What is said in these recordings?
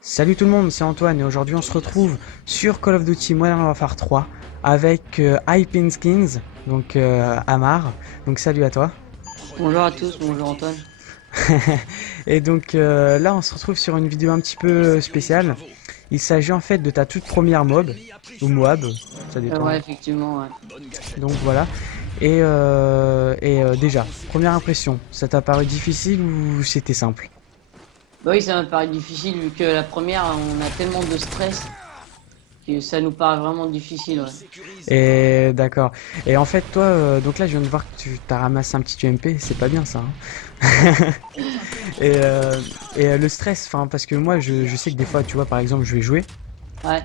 Salut tout le monde, c'est Antoine et aujourd'hui on se retrouve sur Call of Duty Modern Warfare 3 avec Hypinskins, donc Amar. Donc salut à toi. Bonjour à tous, bonjour Antoine. Et donc là on se retrouve sur une vidéo un petit peu spéciale. Il s'agit en fait de ta toute première mob, ou Moab, ça dépend. Ouais, effectivement, ouais. Donc voilà. Et déjà, première impression, ça t'a paru difficile ou c'était simple? Bah oui, ça m'a paru difficile vu que la première, on a tellement de stress que ça nous paraît vraiment difficile, ouais. Et d'accord. Et en fait, toi, donc là, je viens de voir que tu t'as ramassé un petit UMP, c'est pas bien ça, hein. Et, euh, le stress, enfin, parce que moi, je sais que des fois, tu vois, par exemple, je vais jouer, Ouais.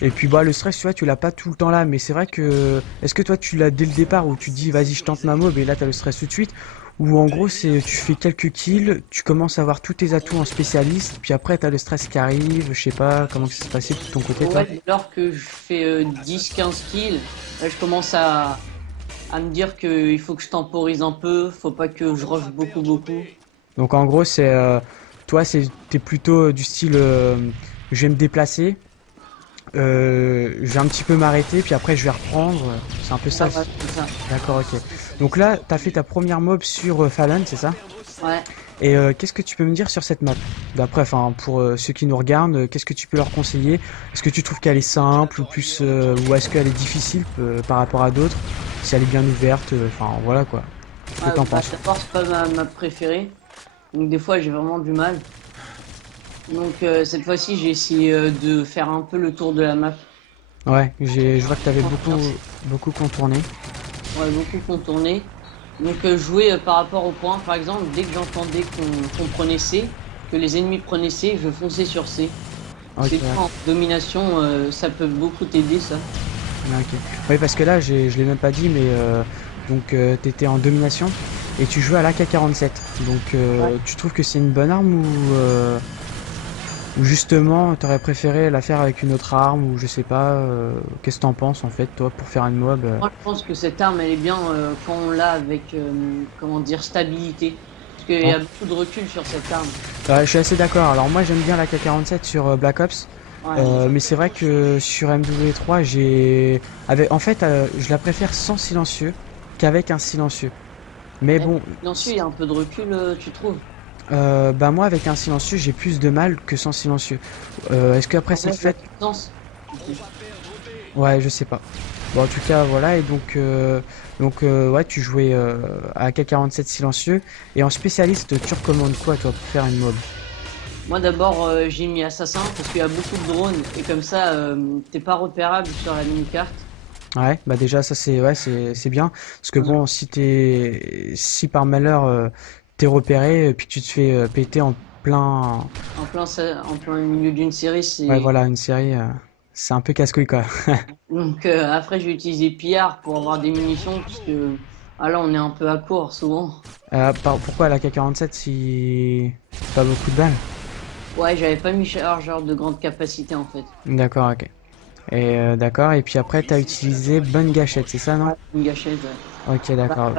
et puis bah, le stress, tu vois, tu l'as pas tout le temps là, mais c'est vrai que, est-ce que toi, tu l'as dès le départ où tu te dis, vas-y, je tente ma mob, et là, t'as le stress tout de suite, ou en gros, c'est, tu fais quelques kills, tu commences à avoir tous tes atouts en spécialiste, puis après, t'as le stress qui arrive, je sais pas, comment ça s'est passé de ton côté, toi? Ouais, alors que je fais 10-15 kills, là, je commence à me dire qu'il faut que je temporise un peu, faut pas que je rush beaucoup. Donc en gros, c'est toi, t'es plutôt du style je vais me déplacer, je vais un petit peu m'arrêter, puis après je vais reprendre. C'est un peu Ah ça. ouais, c'est ça. D'accord, ok. Donc là, t'as fait ta première mob sur Fallen, c'est ça? Ouais. Et qu'est-ce que tu peux me dire sur cette map? D'après, enfin, pour ceux qui nous regardent, qu'est-ce que tu peux leur conseiller? Est-ce que tu trouves qu'elle est simple ou plus, ou est-ce qu'elle est difficile par rapport à d'autres? Si elle est bien ouverte, enfin voilà quoi. Qu'est-ce que Ouais, t'en bah, penses? d'abord, c'est pas ma préférée, donc des fois, j'ai vraiment du mal. Donc cette fois-ci, j'ai essayé de faire un peu le tour de la map. Ouais, je vois que t'avais Confiance. beaucoup contourné. Ouais, beaucoup contourné. Donc jouer par rapport au point, par exemple, dès que j'entendais qu'on prenait C, que les ennemis prenaient C, je fonçais sur C. Ok, C'est en domination, ça peut beaucoup t'aider ça. ok. Oui, parce que là, je l'ai même pas dit, mais donc t'étais en domination et tu jouais à l'AK-47. Donc Ouais. tu trouves que c'est une bonne arme ou justement t'aurais préféré la faire avec une autre arme ou je sais pas. Qu'est-ce que t'en penses en fait, toi, pour faire une mob? Moi je pense que cette arme elle est bien quand on l'a avec comment dire stabilité. Parce qu'il y Ouais. a beaucoup de recul sur cette arme. Ouais, je suis assez d'accord. Alors moi, j'aime bien l'AK-47 sur Black Ops. Ouais, Mais c'est vrai que sur MW3, en fait, je la préfère sans silencieux qu'avec un silencieux. Mais et bon, silencieux, il y a un peu de recul, tu trouves? bah moi avec un silencieux j'ai plus de mal que sans silencieux. Est-ce que après En c'est le vrai, la fait? puissance. Ouais, je sais pas. Bon en tout cas voilà et ouais tu jouais à AK-47 silencieux et en spécialiste tu recommandes quoi toi pour faire une mob? Moi d'abord j'ai mis assassin parce qu'il y a beaucoup de drones et comme ça t'es pas repérable sur la mini-carte. Ouais bah déjà ça c'est ouais c'est bien parce que Ouais. bon si par malheur t'es repéré puis que tu te fais péter en plein En plein milieu d'une série, ouais c'est. voilà une série c'est un peu casse-couille quoi. Donc après, je vais utiliser pillard pour avoir des munitions, parce que ah là, on est un peu à court souvent. Pourquoi la K-47 si pas beaucoup de balles? Ouais, j'avais pas mis chargeur de grande capacité en fait. D'accord, ok. Et d'accord, et puis après t'as utilisé bonne gâchette, c'est ça, non? Ouais, une gâchette, ouais. Ok, d'accord.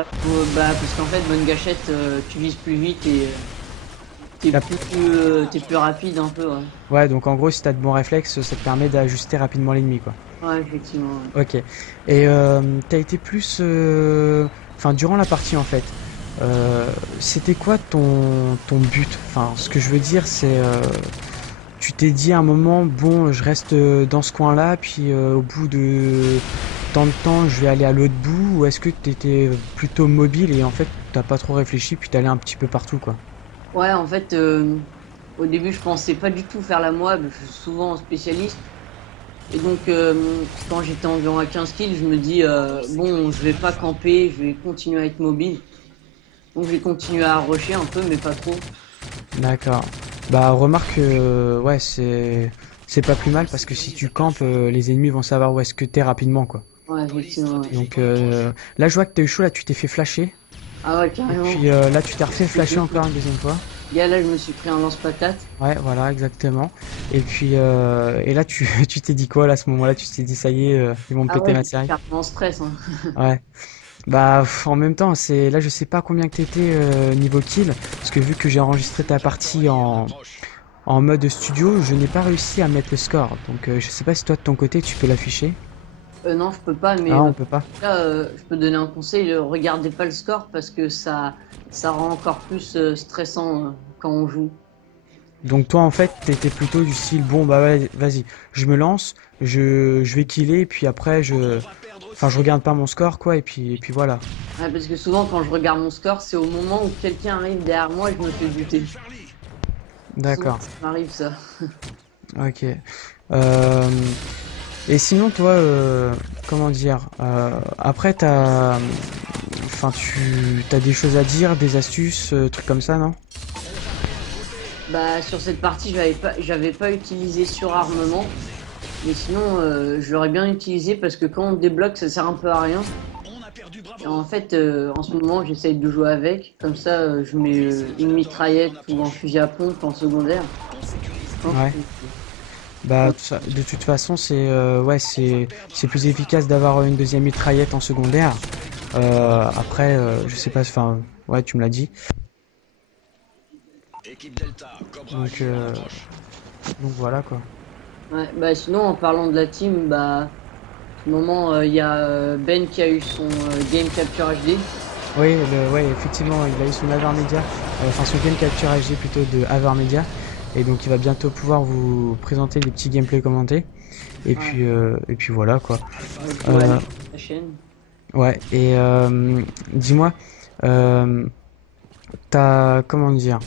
Parce qu'en fait, bonne gâchette, tu vises plus vite et La- t'es plus rapide un peu, ouais. Ouais, donc en gros, si t'as de bons réflexes, ça te permet d'ajuster rapidement l'ennemi, quoi. Ouais, effectivement. Ouais. Ok. Et t'as été plus... Enfin, durant la partie, en fait, c'était quoi ton but? Enfin, ce que je veux dire, c'est... tu t'es dit à un moment, bon, je reste dans ce coin-là, puis au bout de tant de temps, je vais aller à l'autre bout, ou est-ce que t'étais plutôt mobile et en fait, t'as pas trop réfléchi, puis t'allais un petit peu partout, quoi? Ouais, en fait, au début, je pensais pas du tout faire la Moab, je suis souvent spécialiste. Et donc, quand j'étais environ à 15 kills, je me dis, bon, je vais pas camper, je vais continuer à être mobile. Donc, j'ai continué à rusher un peu, mais pas trop. D'accord. Bah remarque, ouais, c'est pas plus mal parce que si tu campes, les ennemis vont savoir où est-ce que t'es rapidement, quoi. Ouais, effectivement. Ouais. Donc là, je vois que t'as eu chaud, là, tu t'es fait flasher. Ah ouais, Et carrément. puis là, tu t'es refait flasher encore une deuxième fois. Gars, là, je me suis pris un lance-patate. Ouais, voilà, exactement. Et puis, et là, tu t'es dit quoi, là, à ce moment-là? Tu t'es dit, ça y est, ils vont me Ah péter ouais, ma j'étais série? carrément en stress, hein. Ouais. Bah, en même temps, là, je sais pas combien que t'étais niveau kill, parce que vu que j'ai enregistré ta partie en mode studio, je n'ai pas réussi à mettre le score. Donc, je sais pas si toi, de ton côté, tu peux l'afficher. Non, je peux pas, mais Ah, on peut pas. là, je peux donner un conseil, regardez pas le score parce que ça rend encore plus stressant quand on joue. Donc toi en fait t'étais plutôt du style bon bah ouais, vas-y je me lance je vais killer puis après je regarde pas mon score quoi et puis voilà. Ouais, parce que souvent, quand je regarde mon score, c'est au moment où quelqu'un arrive derrière moi et je me fais buter. Souvent, D'accord. ça m'arrive ça. Ok. Euh, et sinon toi comment dire après t'as des choses à dire des astuces trucs comme ça non? Bah, sur cette partie, j'avais pas utilisé surarmement, mais sinon, je l'aurais bien utilisé parce que quand on débloque, ça sert un peu à rien. Et en fait, en ce moment, j'essaye de jouer avec. Comme ça, je mets une mitraillette ou un fusil à pompe en secondaire. Je pense Ouais. Bah de toute façon ouais c'est plus efficace d'avoir une deuxième mitraillette en secondaire. Après je sais pas enfin ouais tu me l'as dit. Donc, euh, donc voilà quoi. ouais, bah sinon, en parlant de la team, bah, à ce moment, il y a Ben qui a eu son Game Capture HD. Oui, ouais, effectivement, il a eu son Avar Media, enfin son game capture HD plutôt de Avar Media, et donc il va bientôt pouvoir vous présenter les petits gameplays commentés. Ouais, Et puis voilà quoi. vous pourrez aller Euh, sur sa chaîne. ouais, et dis-moi, euh, t'as comment dire,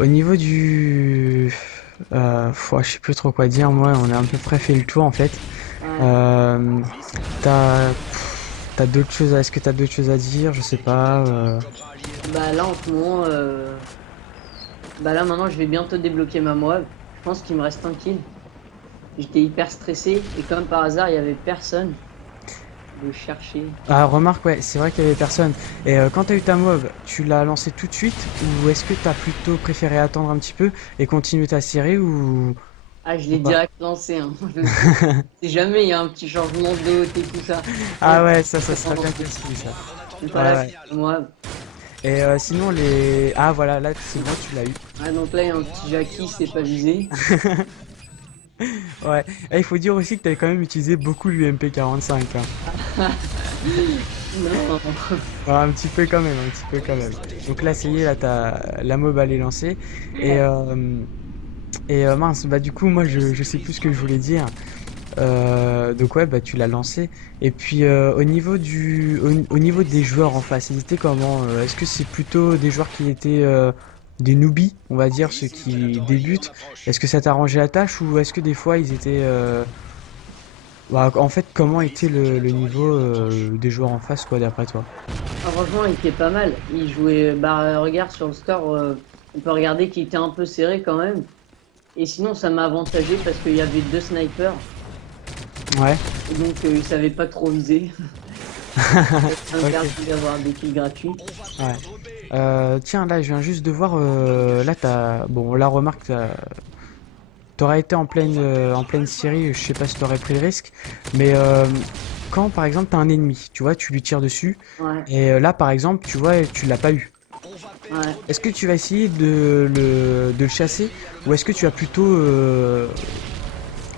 au niveau je sais plus trop quoi dire. Moi, on a à peu près fait le tour en fait. Ouais. Euh, t'as d'autres choses, est-ce que t'as d'autres choses à dire? Je sais pas. Bah là, en ce moment, bah là, maintenant, je vais bientôt débloquer ma moab. Je pense qu'il me reste un kill. J'étais hyper stressé et comme par hasard, il y avait personne de chercher. Ah, remarque, ouais, c'est vrai qu'il y avait personne. Et quand t'as eu ta mob, tu l'as lancé tout de suite ou est-ce que t'as plutôt préféré attendre un petit peu et continuer ta série Ah, je ou l'ai pas? direct lancé, hein. Si jamais il y a un petit changement de hôte et tout ça. Non, Ah ouais, ça je serait bien possible ça. suis pas Ouais, là ouais. pour moi. Et sinon Ah voilà, là c'est bon, tu l'as eu. Ah, donc là, il y a un petit Jackie, c'est pas visé. Ouais. Et il faut dire aussi que t'avais quand même utilisé beaucoup l'UMP 45. Hein. Non. Ouais, un petit peu quand même, un petit peu quand même. Donc là, ça y est, là, la mob elle est lancée. Et, mince, bah du coup, moi, je sais plus ce que je voulais dire. Donc ouais, bah tu l'as lancé. Et puis au niveau des joueurs en face, ils étaient comment? Est-ce que c'est plutôt des joueurs qui étaient des newbies, on va dire, ceux qui débutent? Est-ce que ça t'a arrangé la tâche ou est-ce que des fois ils étaient bah, en fait, comment était le niveau des joueurs en face, quoi, d'après toi? Ah, franchement, il était pas mal. Il jouait, bah, regarde sur le score, on peut regarder qu'il était un peu serré quand même. Et sinon, ça m'a avantagé parce qu'il y avait deux snipers. Ouais. Et donc, ils savaient pas trop viser. Ça me Ok. permet d'avoir des kills gratuits. Ouais. Tiens, là, je viens juste de voir. Là, bon, la remarque, t'aurais été en pleine série, je sais pas si t'aurais pris le risque, mais quand par exemple t'as un ennemi, tu vois, tu lui tires dessus, Ouais, et là par exemple, tu vois, tu l'as pas eu. ouais. Est-ce que tu vas essayer de le chasser, ou est-ce que tu vas plutôt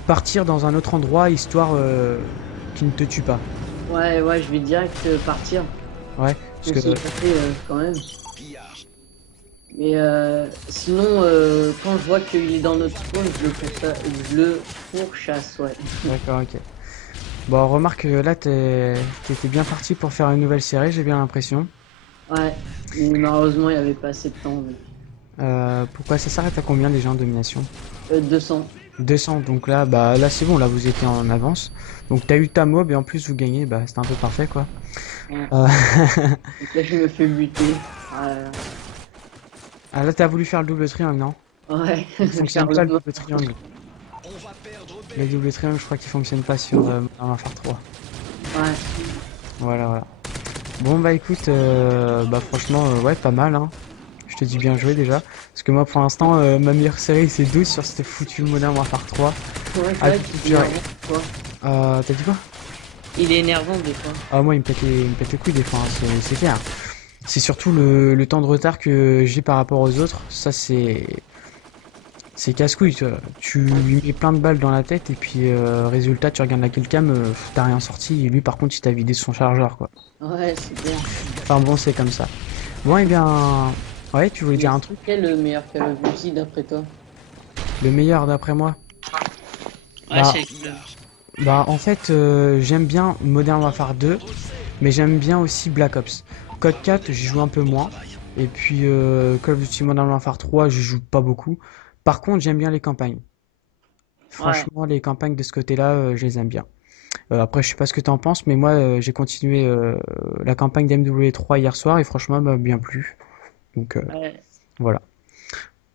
partir dans un autre endroit histoire qu'il ne te tue pas? Ouais, ouais, je vais direct partir. Ouais, Je parce me suis que échappé quand même. Mais sinon, quand je vois qu'il est dans notre spawn, je le pourchasse, ouais. d'accord, ok. Bon, remarque là, t'étais bien parti pour faire une nouvelle série, j'ai bien l'impression. Ouais, mais malheureusement, il n'y avait pas assez de temps. Pourquoi ça s'arrête à combien déjà en domination? 200. 200, donc là, bah là c'est bon, là vous étiez en avance. Donc t'as eu ta mob et en plus vous gagnez, bah c'était un peu parfait quoi. Ouais. Euh, Donc là, je me fais buter. Euh, ah là t'as voulu faire le double triangle, non? ouais, Il fonctionne faire le pas le mort. double triangle. Le double triangle je crois qu'il fonctionne pas sur Modern Warfare 3. Ouais. Voilà, voilà. Bon bah écoute, bah franchement, ouais pas mal hein. je te dis bien joué déjà. Parce que moi pour l'instant, ma meilleure série c'est 12 sur cette foutu Modern Warfare 3. Ouais, c'est Ah, vrai qu'il est énervant, quoi. t'as dit quoi? Il est énervant des fois. Ah moi il me pète les couilles des fois, hein, c'est clair. C'est surtout le temps de retard que j'ai par rapport aux autres. Ça c'est casse-couille, tu vois. Tu lui mets plein de balles dans la tête et puis résultat tu regardes la killcam, t'as rien sorti et lui par contre il t'a vidé son chargeur quoi. Ouais, c'est clair. Enfin bon c'est comme ça. Bon et bien ouais tu voulais Mais dire un c'est truc. quel le meilleur Call of Duty d'après toi? Le meilleur d'après moi. Ouais, Bah, c'est bah en fait j'aime bien Modern Warfare 2 mais j'aime bien aussi Black Ops. Code 4 j'y joue un peu moins et puis Call of Duty Modern Warfare 3 je joue pas beaucoup. Par contre j'aime bien les campagnes. ouais. Franchement les campagnes de ce côté-là je les aime bien. Après je sais pas ce que t'en penses mais moi j'ai continué la campagne d'MW3 hier soir et franchement elle m'a bien plu. Donc Ouais. voilà.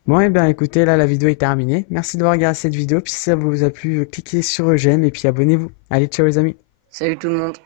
Bon, et bien écoutez, là la vidéo est terminée. Merci d'avoir regardé cette vidéo. Puis si ça vous a plu, cliquez sur j'aime et puis abonnez-vous. Allez, ciao les amis. Salut tout le monde.